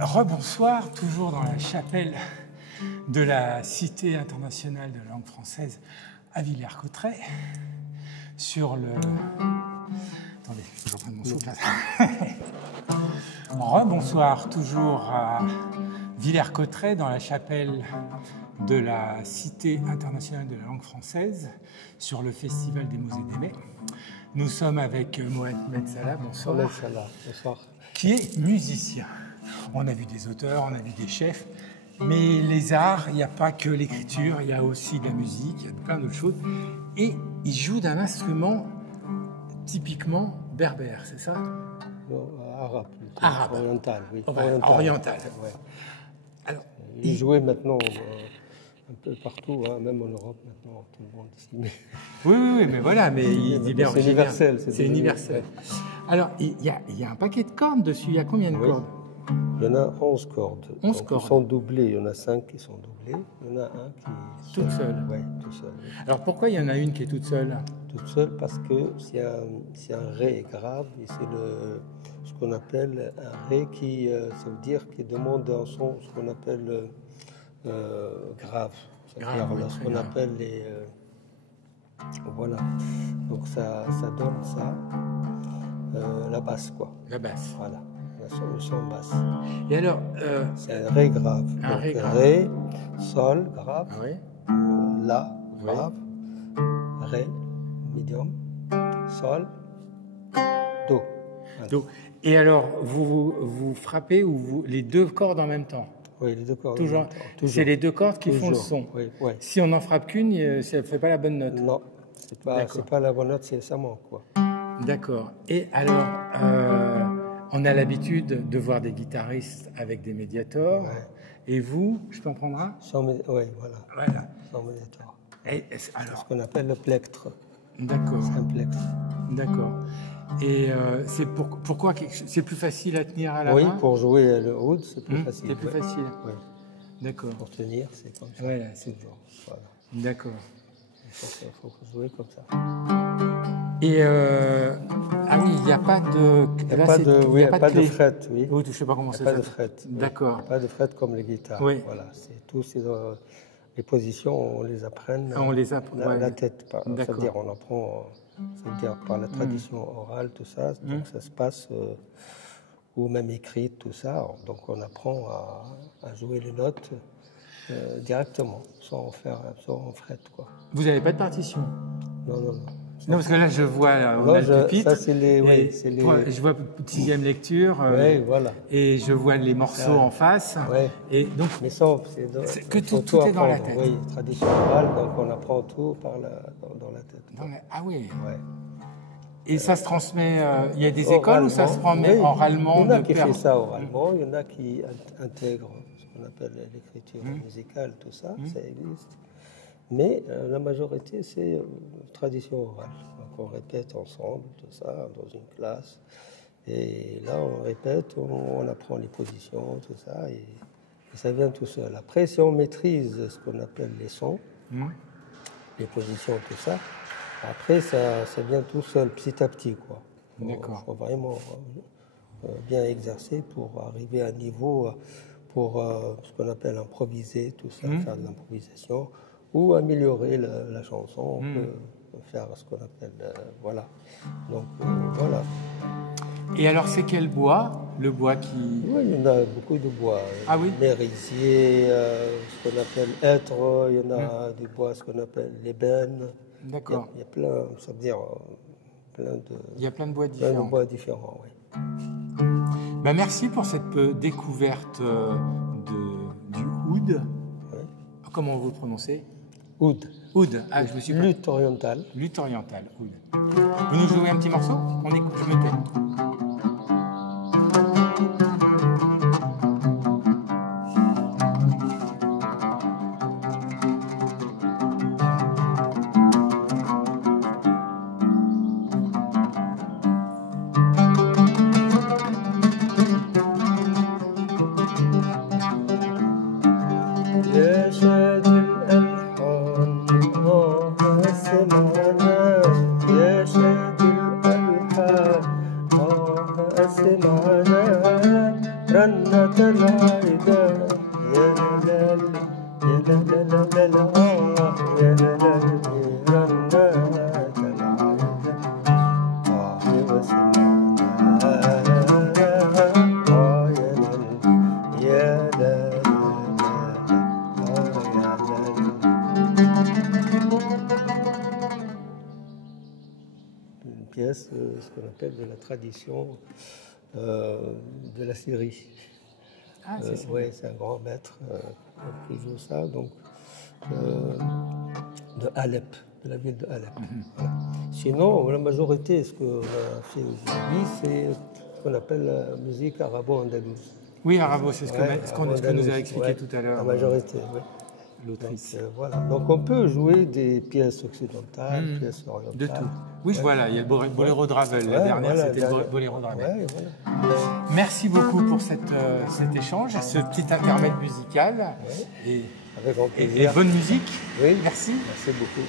Rebonsoir, toujours dans la chapelle de la Cité internationale de la langue française à Villers-Cotterêts, sur le... Attendez, je reprends mon souffle là. Rebonsoir, toujours à Villers-Cotterêts, dans la chapelle de la Cité internationale de la langue française, sur le Festival des mots et des mets. Nous sommes avec Mohamed Salah, bonsoir, bonsoir, qui est musicien. On a vu des auteurs, on a vu des chefs, mais les arts, il n'y a pas que l'écriture, il y a aussi de la musique, il y a plein d'autres choses. Et il joue d'un instrument typiquement berbère, c'est ça? Non, arabe. Oriental, oui. Oriental. Ouais. Alors, il jouait maintenant un peu partout, hein, même en Europe maintenant, tout le monde ici. Oui, mais voilà, mais il est bien c'est universel. C'est universel. Alors, il y a un paquet de cordes dessus, il y a combien de cordes? Il y en a 11 cordes. 11 cordes. Ils sont doublés, il y en a 5 qui sont doublés. Il y en a un qui est toute seule. Oui, tout seul. Oui. Alors pourquoi il y en a une qui est toute seule? Toute seule parce que c'est un ré grave et c'est ce qu'on appelle un ré qui, ça veut dire qu'il demande un son, ce qu'on appelle grave. Ce qu'on appelle les... voilà. Donc ça donne ça, la basse, quoi. La basse. Voilà. Le son basse. Et alors, c'est un ré grave. Un ré grave. Ré, sol grave, oui. la grave, ré médium, sol, do. Voilà. Do. Et alors, vous frappez les deux cordes en même temps? Oui, les deux cordes. Toujours. C'est les deux cordes qui font le son. Oui. Si on n'en frappe qu'une, ça ne fait pas la bonne note. Non, c'est pas la bonne note, c'est ça manque, quoi. D'accord. Et alors, on a l'habitude de voir des guitaristes avec des médiators. Ouais. Et vous, je peux en prendre un? Oui, voilà. Sans médiator. Alors, ce qu'on appelle le plectre. D'accord. C'est un plectre. D'accord. Et c'est pourquoi c'est plus facile à tenir à la main? Oui, pour jouer le oud, c'est plus facile. C'est plus facile. Oui. D'accord. Pour tenir, c'est comme ça. Voilà, c'est toujours. Voilà. D'accord. Il faut jouer comme ça. Et ah oui, il n'y a pas de. Il n'y a pas de fret, oui. Oui, je ne sais pas comment c'est. Pas de fret. D'accord. Pas de fret comme les guitares. Oui. Voilà, c'est tout. Les positions, on les apprend. On les apprend. La tête, c'est-à-dire on apprend. C'est-à-dire par la tradition orale, tout ça. Donc ça se passe, ou même écrit, tout ça. Donc on apprend à jouer les notes directement, sans fret, quoi. Vous n'avez pas de partition? Non. Non, parce que là, je vois, on a le pupitre. Ça, c'est les... Je vois sixième lecture. Voilà. Et je vois les morceaux en face. Ouais. Et donc, mais tout est dans la tête. Oui, tradition orale, donc on apprend tout dans la tête. Ah oui. Ouais. Et ça se transmet... Il y a des écoles où ça se transmet oralement? Il y en a qui font ça oralement, il y en a qui intègrent ce qu'on appelle l'écriture musicale, tout ça, ça existe. Mais la majorité, c'est tradition orale. Donc on répète ensemble, tout ça, dans une classe. Et là, on répète, on apprend les positions, tout ça, et ça vient tout seul. Après, si on maîtrise ce qu'on appelle les sons, les positions, tout ça, après, ça vient tout seul, petit à petit, quoi. D'accord. Il faut vraiment bien exercer pour arriver à un niveau, pour ce qu'on appelle improviser, tout ça, faire de l'improvisation, ou améliorer la chanson, on peut faire ce qu'on appelle... voilà. Donc, voilà. Et alors, c'est quel bois? Le bois qui... Oui, il y en a beaucoup de bois. Ah oui? Merisier, ce qu'on appelle hêtre, il y en a des bois, ce qu'on appelle l'ébène. D'accord. Il y a plein, ça veut dire plein de... Il y a plein de bois différents. Plein de bois différents, oui. Ben, merci pour cette découverte du oud. Oui. Comment vous le prononcez? Oud. Oud. Ah, je me suis pas... Lutte orientale. Lutte orientale, oud. Vous nous jouez un petit morceau? On écoute, je me tais. يا شاد الألحان Une pièce, ce qu'on appelle de la tradition de la Syrie. Ah, c'est ça. Oui, c'est un grand maître qui joue ça, donc de Alep, de la ville de Alep. Voilà. Sinon, la majorité, ce qu'on a fait aujourd'hui, c'est ce qu'on appelle la musique arabo-andalouse. Oui, arabo, c'est ce que, Ouais, ce que nous a expliqué ouais, tout à l'heure la majorité, oui. l'autrice. Donc, voilà. Donc on peut jouer des pièces occidentales, pièces orientales. De tout. Oui, voilà, il y a le Boléro de Ravel. La dernière, voilà, c'était le Boléro de Ravel. Ouais, voilà. Merci beaucoup pour cet échange, ce petit intermède musical. Ouais. Et, Avec grand et plaisir. bonne musique. Oui. Merci. Merci beaucoup.